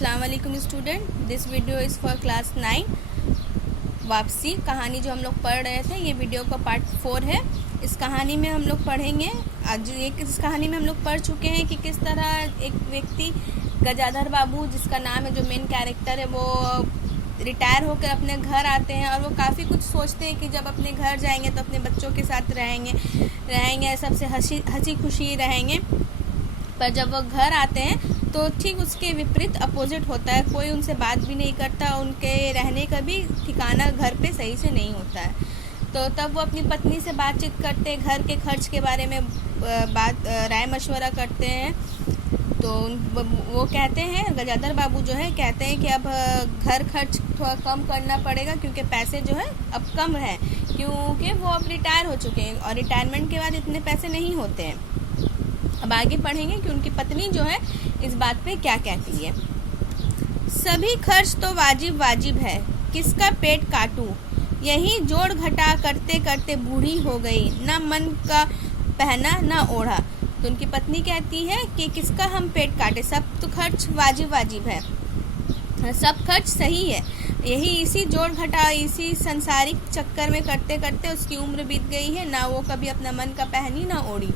अस्सलाम वालेकुम student, this video is for class 9 वापसी कहानी जो हम लोग पढ़ रहे थे। ये वीडियो का पार्ट 4 है। इस कहानी में हम लोग पढ़ेंगे आज इस कहानी में हम लोग पढ़ चुके हैं कि किस तरह एक व्यक्ति गजाधर बाबू, जिसका नाम है, जो मेन कैरेक्टर है, वो रिटायर होकर अपने घर आते हैं और वो काफ़ी कुछ सोचते हैं कि जब अपने घर जाएंगे तो अपने बच्चों के साथ रहेंगे सबसे हंसी खुशी रहेंगे। पर जब वो घर आते हैं तो ठीक उसके विपरीत अपोजिट होता है। कोई उनसे बात भी नहीं करता, उनके रहने का भी ठिकाना घर पे सही से नहीं होता है। तो तब वो अपनी पत्नी से बातचीत करते, घर के खर्च के बारे में राय मशवरा करते हैं। तो वो कहते हैं, गजाधर बाबू जो है कहते हैं कि अब घर खर्च थोड़ा कम करना पड़ेगा क्योंकि पैसे जो है अब कम है, क्योंकि वो अब रिटायर हो चुके हैं और रिटायरमेंट के बाद इतने पैसे नहीं होते हैं। अब आगे पढ़ेंगे कि उनकी पत्नी जो है इस बात पे क्या कहती है। सभी खर्च तो वाजिब है, किसका पेट काटूं, यही जोड़ घटा करते करते बूढ़ी हो गई, ना मन का पहना ना ओढ़ा। तो उनकी पत्नी कहती है कि किसका हम पेट काटे, सब तो खर्च वाजिब है, सब खर्च सही है, यही इसी जोड़ घटा इसी संसारिक चक्कर में करते करते उसकी उम्र बीत गई है, ना वो कभी अपना मन का पहनी ना ओढ़ी।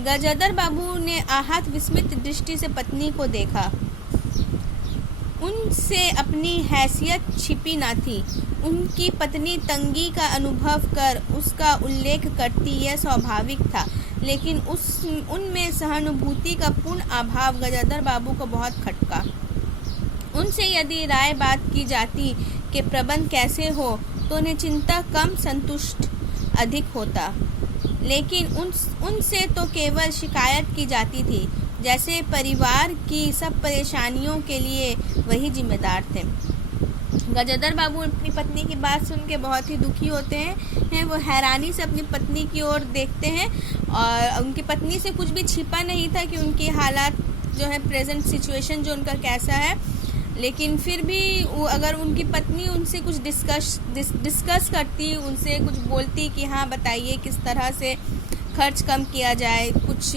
गजाधर बाबू ने आहत विस्मित दृष्टि से पत्नी को देखा। उनसे अपनी हैसियत छिपी ना थी। उनकी पत्नी तंगी का अनुभव कर उसका उल्लेख करती यह स्वाभाविक था, लेकिन उनमें सहानुभूति का पूर्ण अभाव गजाधर बाबू को बहुत खटका। उनसे यदि राय बात की जाती कि प्रबंध कैसे हो तो उन्हें चिंता कम, संतुष्ट अधिक होता, लेकिन उनसे तो केवल शिकायत की जाती थी, जैसे परिवार की सब परेशानियों के लिए वही जिम्मेदार थे। गजाधर बाबू अपनी पत्नी की बात सुन के बहुत ही दुखी होते हैं। वो हैरानी से अपनी पत्नी की ओर देखते हैं और उनकी पत्नी से कुछ भी छिपा नहीं था कि उनकी हालात जो है, प्रेजेंट सिचुएशन जो उनका कैसा है, लेकिन फिर भी अगर उनकी पत्नी उनसे कुछ डिस्कस करती, उनसे कुछ बोलती कि हाँ बताइए किस तरह से खर्च कम किया जाए, कुछ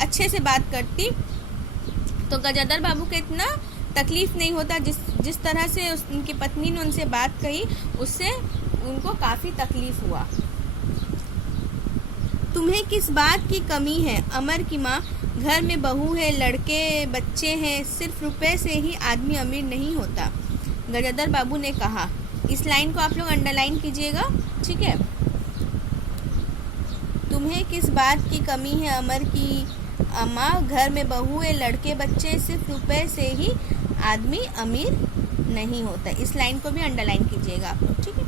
अच्छे से बात करती, तो गजाधर बाबू को इतना तकलीफ़ नहीं होता। जिस तरह से उनकी पत्नी ने उनसे बात कही, उससे उनको काफ़ी तकलीफ़ हुआ। तुम्हें किस बात की कमी है, अमर की माँ, घर में बहू है, लड़के बच्चे हैं, सिर्फ रुपए से ही आदमी अमीर नहीं होता, गजाधर बाबू ने कहा। इस लाइन को आप लोग अंडरलाइन कीजिएगा, ठीक है। तुम्हें किस बात की कमी है, अमर की अम्मा, घर में बहू है, लड़के बच्चे, सिर्फ रुपए से ही आदमी अमीर नहीं होता। इस लाइन को भी अंडरलाइन कीजिएगा आप लोग, ठीक है।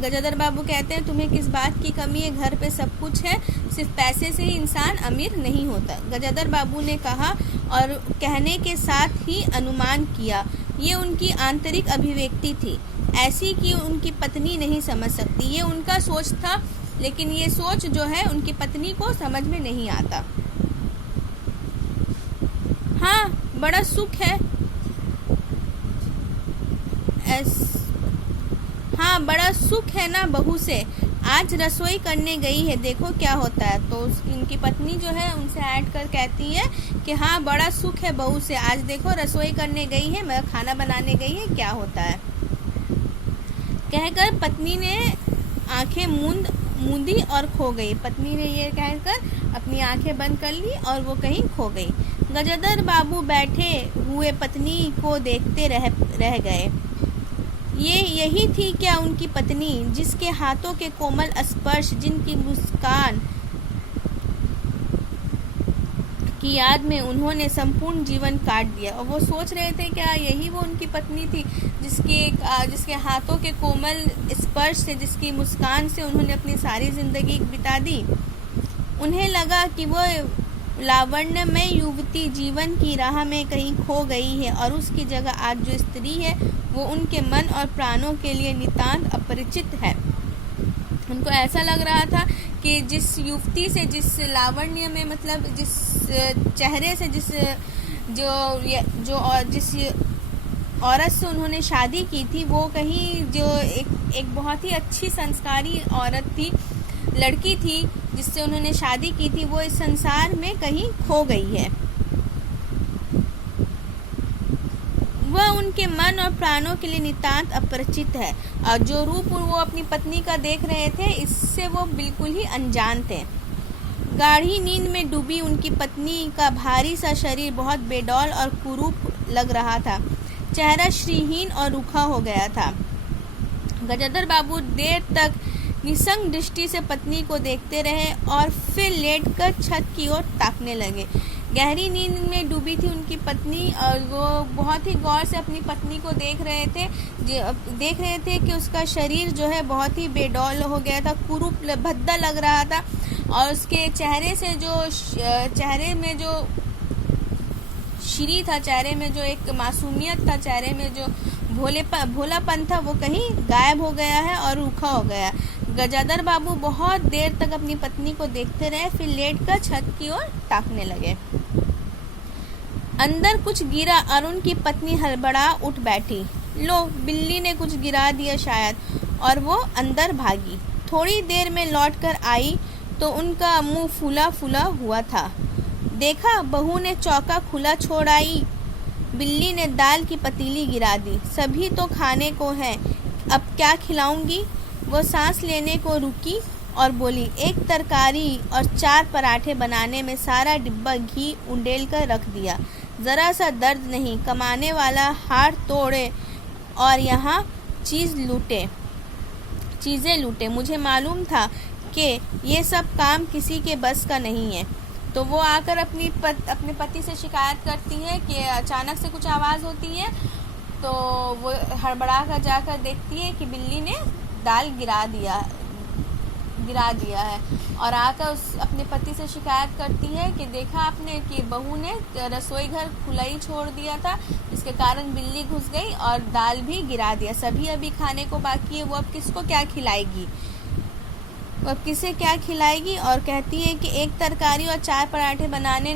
गजाधर बाबू कहते हैं तुम्हें किस बात की कमी है, घर पे सब कुछ है, सिर्फ पैसे से ही इंसान अमीर नहीं होता, गजाधर बाबू ने कहा और कहने के साथ ही अनुमान किया। ये उनकी आंतरिक अभिव्यक्ति थी, ऐसी कि उनकी पत्नी नहीं समझ सकती। ये उनका सोच था, लेकिन ये सोच जो है उनकी पत्नी को समझ में नहीं आता। हाँ, बड़ा सुख है, हाँ बड़ा सुख है ना बहू से, आज रसोई करने गई है, देखो क्या होता है। तो उनकी पत्नी जो है उनसे ऐड कर कहती है कि हाँ बड़ा सुख है बहू से, आज देखो रसोई करने गई है, मतलब खाना बनाने गई है, क्या होता है। कहकर पत्नी ने आंखें मूंदी और खो गई। पत्नी ने ये कहकर अपनी आंखें बंद कर ली और वो कहीं खो गई। गजाधर बाबू बैठे हुए पत्नी को देखते रह गए। यही थी क्या उनकी पत्नी, जिसके हाथों के कोमल स्पर्श, जिनकी मुस्कान की याद में उन्होंने संपूर्ण जीवन काट दिया। और वो सोच रहे थे क्या यही वो उनकी पत्नी थी, जिसके हाथों के कोमल स्पर्श से, जिसकी मुस्कान से उन्होंने अपनी सारी जिंदगी बिता दी। उन्हें लगा कि वो लावण्यमय युवती जीवन की राह में कहीं खो गई है और उसकी जगह आज जो स्त्री है वो उनके मन और प्राणों के लिए नितांत अपरिचित है। उनको ऐसा लग रहा था कि जिस युवती से, जिस लावण्य में, मतलब जिस चेहरे से, जिस औरत से उन्होंने शादी की थी, वो कहीं जो एक बहुत ही अच्छी संस्कारी औरत थी, लड़की थी, जिससे उन्होंने शादी की थी, वो इस संसार में कहीं खो गई है। उनके मन और प्राणों के लिए नितांत अपरिचित है, और जो रूप वो अपनी पत्नी का देख रहे थे इससे वो बिल्कुल ही अनजान थे। गाढ़ी नींद में डूबी उनकी पत्नी का भारी सा शरीर बहुत बेडौल और कुरूप लग रहा था। चेहरा श्रीहीन और रूखा हो गया था। गजाधर बाबू देर तक निसंग दृष्टि से पत्नी को देखते रहे और फिर लेटकर छत की ओर ताकने लगे। गहरी नींद में डूबी थी उनकी पत्नी और वो बहुत ही गौर से अपनी पत्नी को देख रहे थे कि उसका शरीर जो है बहुत ही बेडौल हो गया था, कुरूप भद्दा लग रहा था, और उसके चेहरे में जो श्री था, चेहरे में जो एक मासूमियत था, चेहरे में जो भोलापन था वो कहीं गायब हो गया है और रूखा हो गया। गजाधर बाबू बहुत देर तक अपनी पत्नी को देखते रहे, फिर लेटकर छत की ओर ताकने लगे। अंदर कुछ गिरा और उनकी पत्नी हड़बड़ा उठ बैठी। लो, बिल्ली ने कुछ गिरा दिया शायद, और वो अंदर भागी। थोड़ी देर में लौटकर आई तो उनका मुंह फूला फूला हुआ था। देखा, बहू ने चौका खुला छोड़ आई। बिल्ली ने दाल की पतीली गिरा दी। सभी तो खाने को है, अब क्या खिलाऊंगी? वो सांस लेने को रुकी और बोली, एक तरकारी और 4 पराठे बनाने में सारा डिब्बा घी उंडेल कर रख दिया। ज़रा सा दर्द नहीं, कमाने वाला हाथ तोड़े और यहाँ चीज़ें लूटे। मुझे मालूम था कि ये सब काम किसी के बस का नहीं है। तो वो आकर अपने पति से शिकायत करती है कि अचानक से कुछ आवाज़ होती है, तो वो हड़बड़ा कर जाकर देखती है कि बिल्ली ने दाल गिरा दिया है, और आकर अपने पति से शिकायत करती है कि देखा आपने कि बहू ने रसोई घर खुला ही छोड़ दिया था, इसके कारण बिल्ली घुस गई और दाल भी गिरा दिया। सभी अभी खाने को बाकी है, वो अब किसको क्या खिलाएगी, वो अब किसे क्या खिलाएगी? और कहती है कि एक तरकारी और 4 पराठे बनाने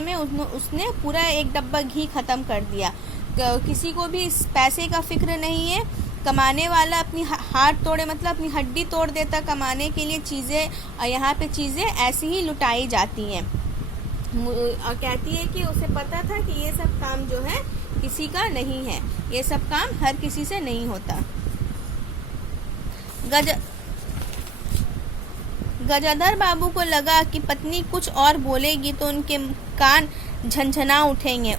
में उसने पूरा एक डब्बा घी ख़त्म कर दिया। किसी को भी इस पैसे का फिक्र नहीं है। कमाने वाला अपनी हाथ तोड़े मतलब अपनी हड्डी तोड़ देता कमाने के लिए चीज़ें, और यहाँ पे चीज़ें ऐसी ही लुटाई जाती हैं। और कहती है कि उसे पता था कि ये सब काम जो है किसी का नहीं है, ये सब काम हर किसी से नहीं होता। गजाधर बाबू को लगा कि पत्नी कुछ और बोलेगी तो उनके कान झनझना उठेंगे।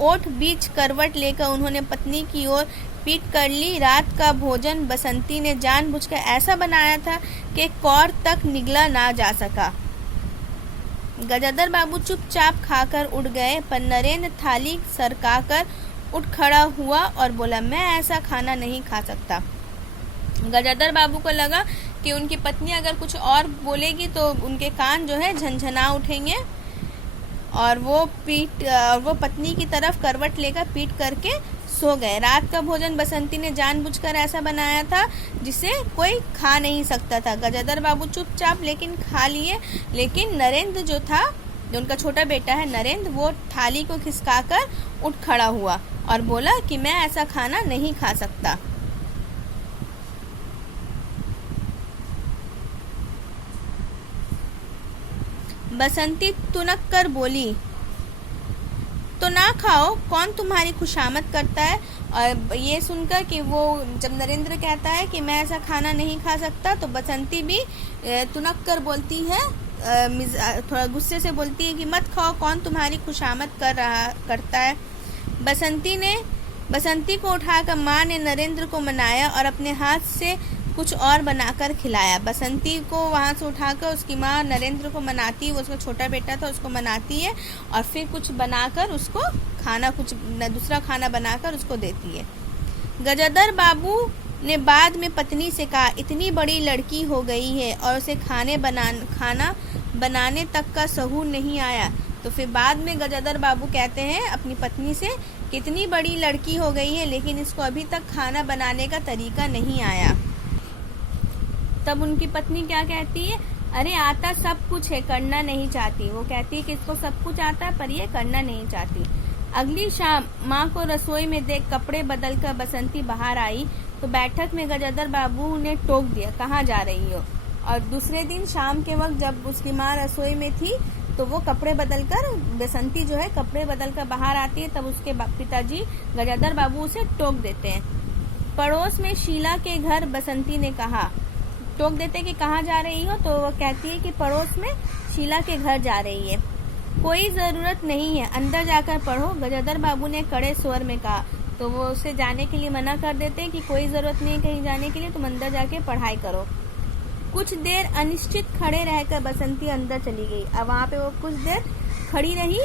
ओठ बीच करवट लेकर उन्होंने पत्नी की ओर पीट कर ली। रात का भोजन बसंती ने जानबूझकर ऐसा बनाया था कि कौर तक निगला ना जा सका। गजाधर बाबू चुपचाप खाकर उठ गए, पर नरेंद्र थाली सरकाकर उठ खड़ा हुआ और बोला, मैं ऐसा खाना नहीं खा सकता। गजाधर बाबू को लगा कि उनकी पत्नी अगर कुछ और बोलेगी तो उनके कान जो है झनझना उठेंगे, और वो पत्नी की तरफ करवट लेकर पीट करके सो गए। रात का भोजन बसंती ने जानबूझकर ऐसा बनाया था जिसे कोई खा नहीं सकता था। गजाधर बाबू चुपचाप लेकिन खा लिए, लेकिन नरेंद्र जो था, जो उनका छोटा बेटा है नरेंद्र, वो थाली को खिसकाकर उठ खड़ा हुआ और बोला कि मैं ऐसा खाना नहीं खा सकता। बसंती तुनक कर बोली, तो ना खाओ, कौन तुम्हारी खुशामद करता है? और ये सुनकर कि वो जब नरेंद्र कहता है कि मैं ऐसा खाना नहीं खा सकता, तो बसंती भी तुनक कर बोलती है, थोड़ा गुस्से से बोलती है कि मत खाओ, कौन तुम्हारी खुशामद करता है। बसंती को उठाकर माँ ने नरेंद्र को मनाया और अपने हाथ से कुछ और बनाकर खिलाया। बसंती को वहाँ से उठाकर उसकी माँ नरेंद्र को मनाती है, वो उसका छोटा बेटा था, उसको मनाती है और फिर कुछ बनाकर उसको दूसरा खाना बनाकर उसको देती है। गजाधर बाबू ने बाद में पत्नी से कहा, इतनी बड़ी लड़की हो गई है और उसे खाना बनाने तक का सहूर नहीं आया। तो फिर बाद में गजाधर बाबू कहते हैं अपनी पत्नी से, कितनी बड़ी लड़की हो गई है लेकिन इसको अभी तक खाना बनाने का तरीका नहीं आया। तब उनकी पत्नी क्या कहती है, अरे आता सब कुछ है, करना नहीं चाहती। वो कहती है कि इसको सब कुछ आता है पर ये करना नहीं चाहती। अगली शाम माँ को रसोई में देख कपड़े बदलकर बसंती बाहर आई तो बैठक में गजाधर बाबू ने टोक दिया, कहाँ जा रही हो? और दूसरे दिन शाम के वक्त जब उसकी माँ रसोई में थी तो वो कपड़े बदलकर, बसंती जो है कपड़े बदलकर बाहर आती है। तब उसके पिताजी गजाधर बाबू उसे टोक देते हैं। पड़ोस में शीला के घर बसंती ने कहा, टोक देते कि कहाँ जा रही हो, तो वो कहती है कि पड़ोस में शीला के घर जा रही है। कोई जरूरत नहीं है, अंदर जाकर पढ़ो, गजाधर बाबू ने कड़े स्वर में कहा। तो वो उसे जाने के लिए मना कर देते हैं कि कोई जरूरत नहीं कहीं जाने के लिए, तुम अंदर जाके पढ़ाई करो। कुछ देर अनिश्चित खड़े रहकर बसंती अंदर चली गई। अब वहाँ पे वो कुछ देर खड़ी रही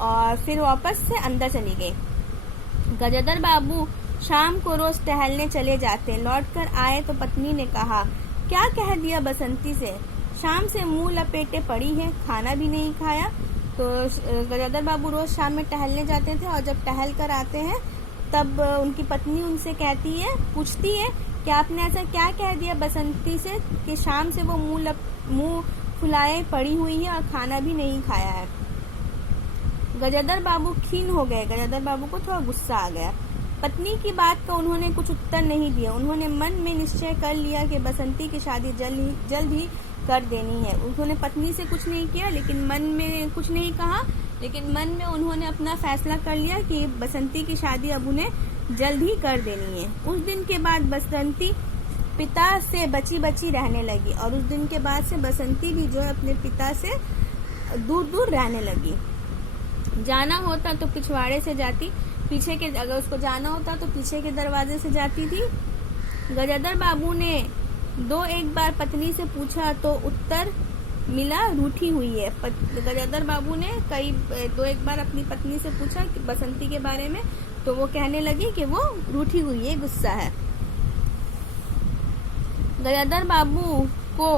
और फिर वापस से अंदर चली गई। गजाधर बाबू शाम को रोज टहलने चले जाते। लौटकर आए तो पत्नी ने कहा, क्या कह दिया बसंती से? शाम से मुंह लपेटे पड़ी है, खाना भी नहीं खाया। तो गजाधर बाबू रोज शाम में टहलने जाते थे और जब टहल कर आते हैं तब उनकी पत्नी उनसे कहती है, पूछती है कि आपने ऐसा क्या कह दिया बसंती से कि शाम से वो मुंह फुलाए पड़ी हुई है और खाना भी नहीं खाया है। गजाधर बाबू खीन हो गए। गजाधर बाबू को थोड़ा गुस्सा आ गया। पत्नी की बात का उन्होंने कुछ उत्तर नहीं दिया। उन्होंने मन में निश्चय कर लिया कि बसंती की शादी जल्द ही कर देनी है। उन्होंने पत्नी से कुछ नहीं किया, लेकिन मन में कुछ नहीं कहा, लेकिन मन में उन्होंने अपना फैसला कर लिया कि बसंती की शादी अब उन्हें जल्द ही कर देनी है। उस दिन के बाद बसंती पिता से बची बची रहने लगी और उस दिन के बाद से बसंती भी जो है अपने पिता से दूर दूर रहने लगी। जाना होता तो पिछवाड़े से जाती, पीछे के, अगर उसको जाना होता तो पीछे के दरवाजे से जाती थी। गजाधर बाबू ने एक बार पत्नी से पूछा तो उत्तर मिला, रूठी हुई है। गजाधर बाबू ने एक बार अपनी पत्नी से पूछा कि बसंती के बारे में, तो वो कहने लगी कि वो रूठी हुई है, गुस्सा है। गजाधर बाबू को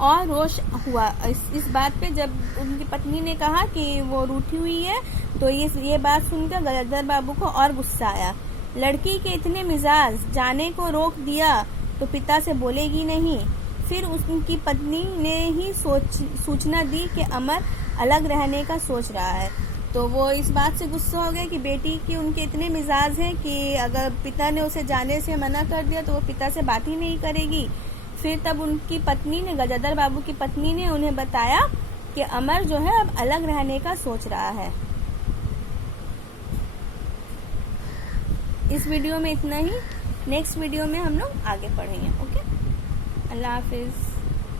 और रोष हुआ इस बात पे, जब उनकी पत्नी ने कहा कि वो रूठी हुई है, तो ये बात सुनकर गजाधर बाबू को और गुस्सा आया। लड़की के इतने मिजाज, जाने को रोक दिया तो पिता से बोलेगी नहीं। फिर उनकी पत्नी ने ही सूचना दी कि अमर अलग रहने का सोच रहा है। तो वो इस बात से गुस्सा हो गए कि बेटी की उनके इतने मिजाज हैं कि अगर पिता ने उसे जाने से मना कर दिया तो वो पिता से बात ही नहीं करेगी। फिर तब उनकी पत्नी ने, गजाधर बाबू की पत्नी ने उन्हें बताया कि अमर जो है अब अलग रहने का सोच रहा है। इस वीडियो में इतना ही। नेक्स्ट वीडियो में हम लोग आगे पढ़ेंगे। ओके, अल्लाह हाफिज।